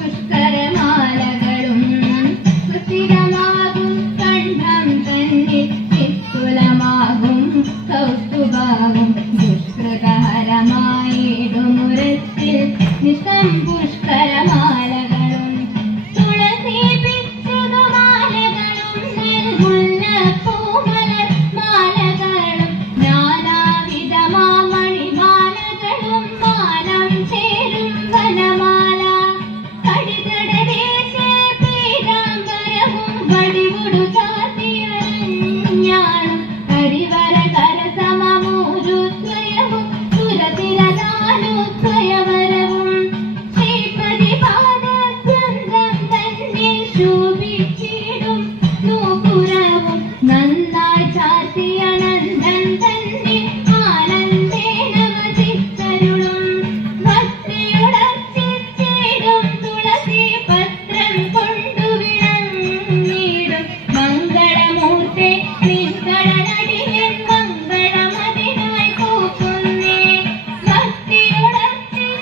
പുഷ്കരമാലകളും സുസ്ഥിരമാകും കണ്ഠം തന്നിൽ നിസ്തുലമാകും കൗസ്തുഭാവും ദുഷ്കൃതഹരമായിടുമുരത്തിൽ നിസം പുഷ്കരമാലകളും തുളസി പിച്ചുതുമാലകളും നെൽമുല്ലപ്പൂമലർ മാലകളും നാനാവിധമാമണിമാലകളും മാനം ചേരും വനമാല കടിതടദേശേ പീതാംബരവും വടിവുടു ചാത്തിയറിഞ്ഞാണും കരിവര കരസമമൂരുദ്വയവും സുരതിരദാനുദ്വയവരവും ശ്രീപ്രതിപാദസ്കന്ധം തന്നിൽ ശോഭിച്ചിടും നൂപുരവും നന്നായി ചാർത്തിയ നന്ദൻ തന്നിൽ ആനന്ദേന വസിച്ചരുളും ഭക്തിയുടർച്ചിടും തുളസി പത്രം കൊണ്ടു വിളങ്ങിടും മംഗളമൂർത്തെ നിൻകടലടിയൻ മംഗളമതിനായി കൂക്കുന്നേ ഭക്തിയുടർച്ചിടും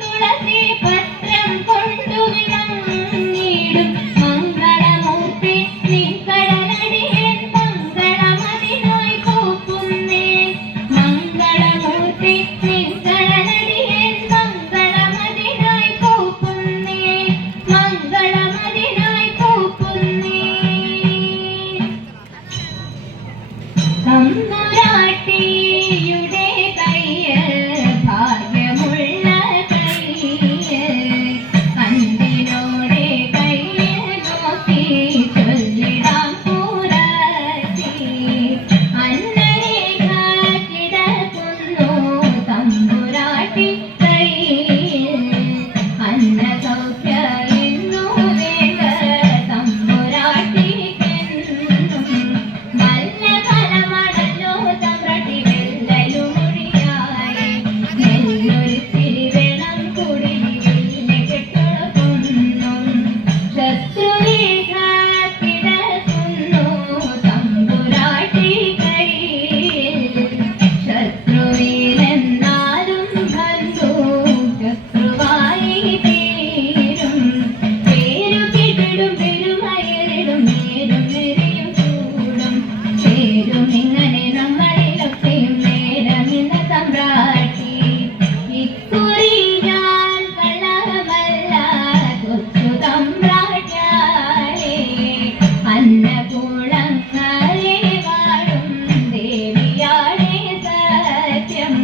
തുളസി പത്രം കൊണ്ടു വിളങ്ങിടും മംഗളമൂർത്തെ നിൻകടലടിയൻ മംഗളമതിനായി കൂക്കുന്നേ മംഗളമൂർത്തി നിൻകടലടിയൻ മംഗളമതിനായി കൂക്കുന്നേ മംഗളമതിനായി കൂക്കുന്നേ തമ്പുരാട്ടിയുടെ കയ്യിൽ ഭാഗ്യമുള്ള കയ്യിൽ അന്തിനോടെ കയ്യിൽ നോക്കി ചൊല്ലിടാം പൂരത്തി അന്നരേഖ കിടക്കുന്നു തമ്പുരാട്ടി കയ്യിൽ അന്ന സൗഖ്യ ഇന്നു വേണ്ട തമ്പുരാട്ടിക്കെന്നും നല്ല ഫലമടല്ലോ തമ്പ്രട്ടി വെല്ലലുമുറിയായി നെല്ലൊരിത്തിരി വെള്ളം കൂടി വില്ല് കെട്ടുകൊന്നും ശത്രുരേഖ കിടക്കുന്നു തമ്പുരാട്ടി കയ്യിൽ ശത്രുവിനെന്നാലും ബന്ധു ശത്രുവായി തീരും പേരു കിട്ടിടും പെരുമയറിടും നേരും നെറിയും കൂടും ചേരും ഇങ്ങനെ നമ്മളിലൊക്കെയും നേരമിന്ന തമ്പ്രാട്ടി ഇക്കുറി ഞാൻ കള്ളമല്ല കൊച്ചു തമ്പ്രാട്ടിയാളെ അന്നകൂളങ്ങളെ വാഴും ദേവിയാളെ സത്യം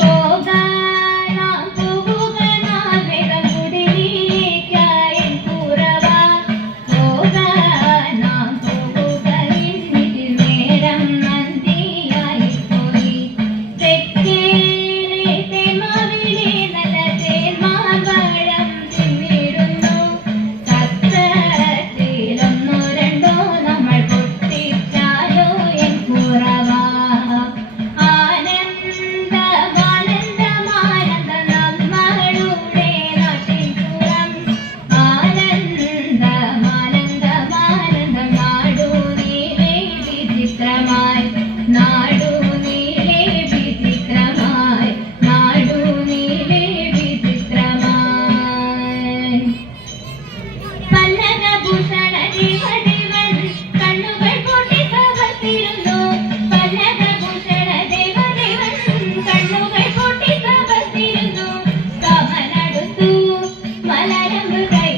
പോകാനാം പോകുക നാവികം കുടിലേക്കായി കുറവാ പോകാനാം പോകുക ഇന്നിതിൽ നേരം മന്തിയായി പോയി തെക്കേലെ തേന്മാവിലെ നല്ല തേന്മാമ്പഴം തിന്നിടുന്നു സത്രത്തിലൊന്നോ രണ്ടോ നമ്മൾ പൊട്ടിച്ചാലോ എൻ കുറവാ ആനന്ദമാനന്ദമാനന്ദ നമ്മളുടെ നാട്ടിൻപുറം ആനന്ദമാനന്ദമാനന്ദ നാടു നീലേ വിചിത്രമായി നാടു നീലേ വിചിത്രമായി നാടു നീലേ വിചിത്രമായി പല്ലകഭൂഷണ ദേവദേവൻ കണ്ണുകൾ പൂട്ടി തപസ്സിരുന്നു പല്ലകഭൂഷണ ദേവദേവൻ കണ്ണുകൾ പൂട്ടി തപസ്സിരുന്നു കമലടുത്തു മലരമ്പ് കൈ